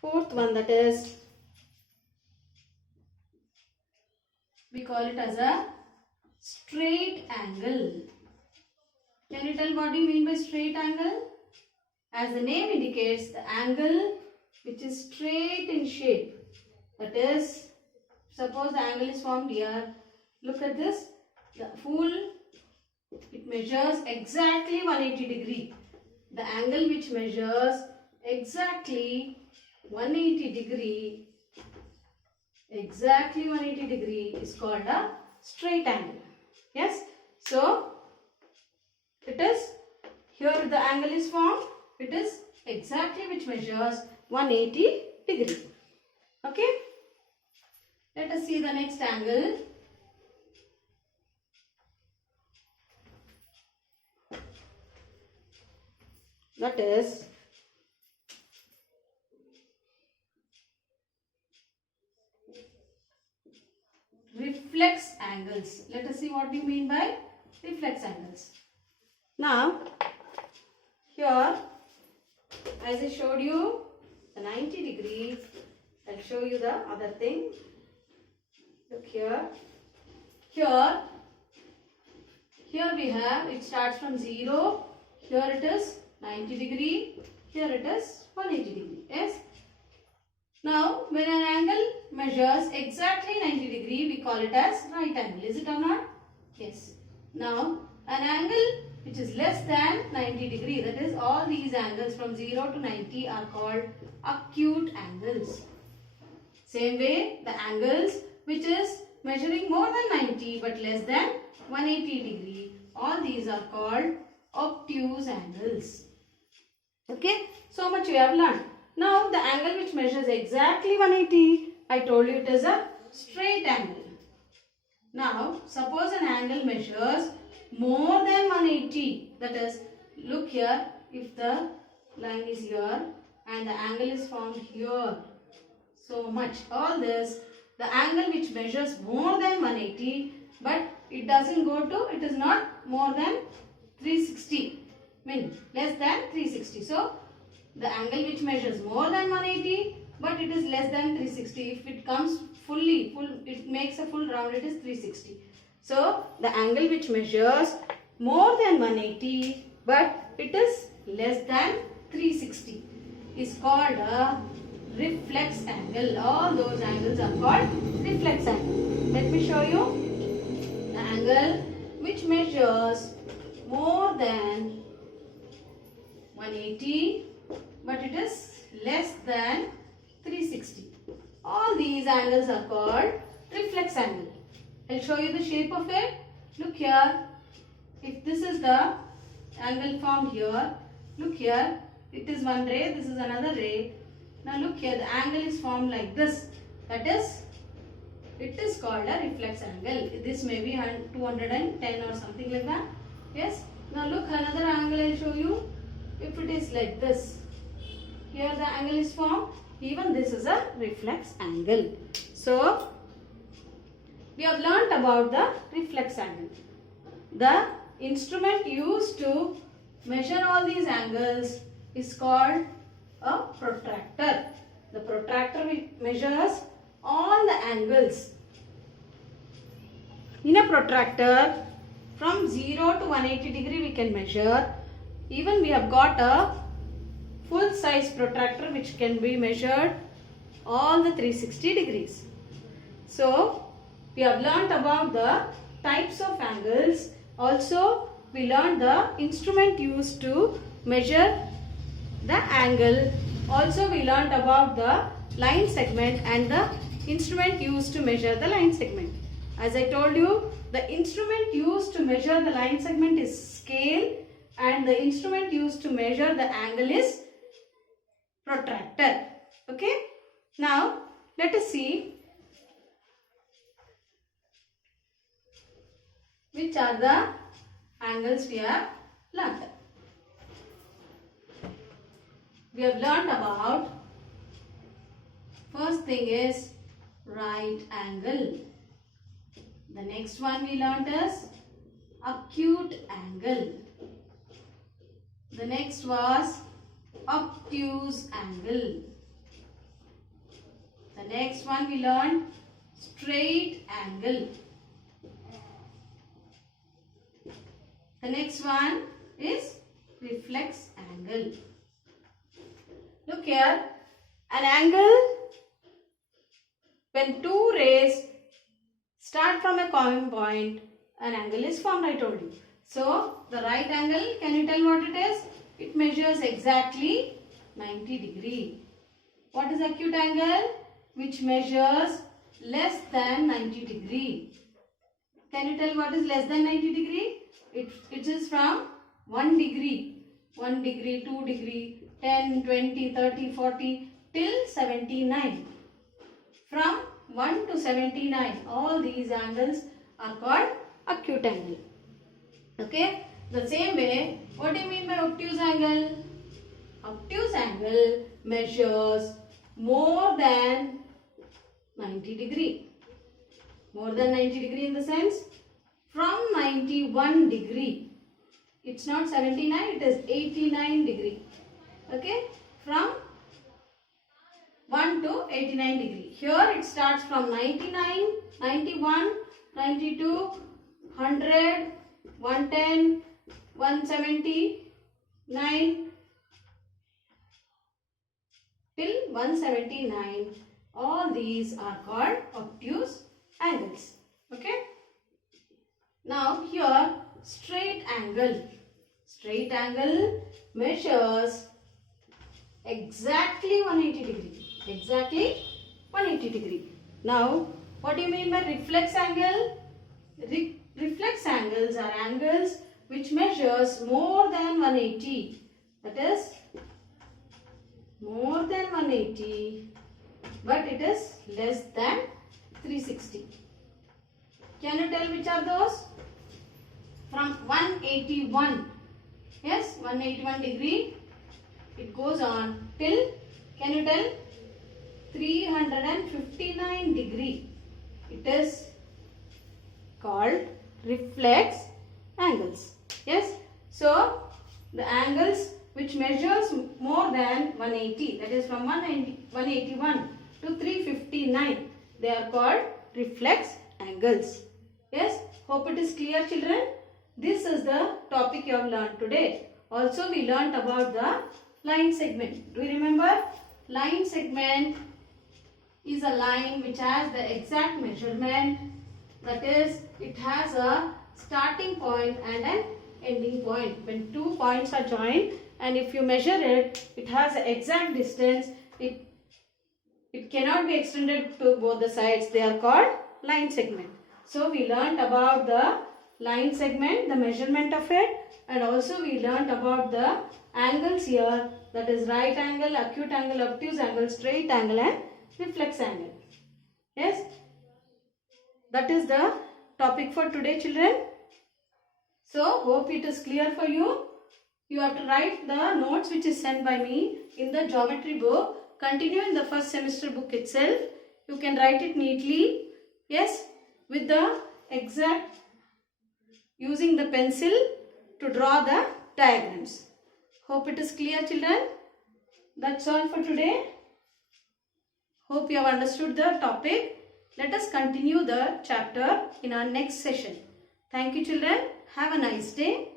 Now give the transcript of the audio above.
Fourth one, that is, we call it as a straight angle. Can you tell what do you mean by straight angle? As the name indicates, the angle which is straight in shape. That is, suppose the angle is formed here. Look at this. The full, it measures exactly 180 degree. The angle which measures exactly 180 degree, is called a straight angle. Yes. So, it is, here the angle is formed. It is exactly which measures 180 degree. Okay. Let us see the next angle. That is reflex angles. Let us see what do you mean by reflex angles. Now, here, as I showed you the 90 degree, I'll show you the other thing. Look here. Here we have, it starts from 0. Here it is 90 degree. Here it is 180 degree. Yes. Now, when an angle measures exactly 90 degree, we call it as right angle. Is it or not? Yes. Now, an angle which is less than 90 degree, that is, all these angles from 0 to 90 are called acute angles. Same way, the angles which is measuring more than 90 but less than 180 degree, all these are called obtuse angles. Okay, so much we have learned. Now, the angle which measures exactly 180, I told you it is a straight angle. Now, suppose an angle measures more than 180, that is, look here, if the line is here and the angle is formed here, so much, all this, the angle which measures more than 180, but it doesn't go to, it is not more than 360, mean less than 360. So, the angle which measures more than 180, but it is less than 360. If it comes fully, it makes a full round, it is 360. So, the angle which measures more than 180, but it is less than 360 is called a reflex angle. All those angles are called reflex angle. Let me show you the angle which measures more than 180, but it is less than 360. All these angles are called reflex angle. I'll show you the shape of it. Look here. If this is the angle formed here, look here. It is one ray, this is another ray. Now look here, the angle is formed like this. That is, it is called a reflex angle. This may be 210 or something like that. Yes. Now look, another angle I'll show you. If it is like this, here the angle is formed. Even this is a reflex angle. So, we have learnt about the reflex angle. The instrument used to measure all these angles is called a protractor. The protractor measures all the angles. In a protractor, from 0 to 180 degree we can measure. Even we have got a full size protractor which can be measured all the 360 degrees. So, we have learnt about the types of angles. Also, we learned the instrument used to measure the angle. Also, we learnt about the line segment and the instrument used to measure the line segment. As I told you, the instrument used to measure the line segment is scale and the instrument used to measure the angle is protractor. Okay. Now, let us see which are the angles we have learnt. We have learnt about, first thing is right angle. The next one we learnt is acute angle. The next was obtuse angle. next one we learned straight angle. The next one is reflex angle. Look here, an angle when two rays start from a common point, an angle is formed, I told you. So, the right angle, can you tell what it is? It measures exactly 90 degree. What is acute angle? Which measures less than 90 degree. Can you tell what is less than 90 degree? It is from 1 degree. 1 degree, 2 degree, 10, 20, 30, 40 till 79. From 1 to 79, all these angles are called acute angle. Okay? The same way, what do you mean by obtuse angle? Obtuse angle measures more than 90 degree. More than 90 degree in the sense from 91 degree. It's not 79, it is 89 degree. Okay? From 1 to 89 degree. Here it starts from 99, 91, 92, 100, 110, 179 till 179. All these are called obtuse angles. Okay? Now here straight angle. Straight angle measures exactly 180 degree. Exactly 180 degree. Now what do you mean by reflex angle? Reflex angles are angles which measures more than 180. That is more than 180, but it is less than 360. Can you tell which are those? From 181, yes, 181 degree, it goes on till, can you tell, 359 degree. It is called reflex angles. Yes, so the angles which measures more than 180, that is from 181 to 359, they are called reflex angles. Yes, hope it is clear, children. This is the topic you have learned today. Also we learnt about the line segment. Do you remember? Line segment is a line which has the exact measurement, that is it has a starting point and an ending point. When two points are joined and if you measure it, it has the exact distance. It cannot be extended to both the sides. They are called line segment. So we learnt about the line segment, the measurement of it, and also we learnt about the angles here, that is right angle, acute angle, obtuse angle, straight angle and reflex angle. Yes, that is the topic for today, children. So hope it is clear for you. You have to write the notes which is sent by me in the geometry book. Continue in the first semester book itself. You can write it neatly. Yes, with the exact, using the pencil to draw the diagrams. Hope it is clear, children. That's all for today. Hope you have understood the topic. Let us continue the chapter in our next session. Thank you, children. Have a nice day.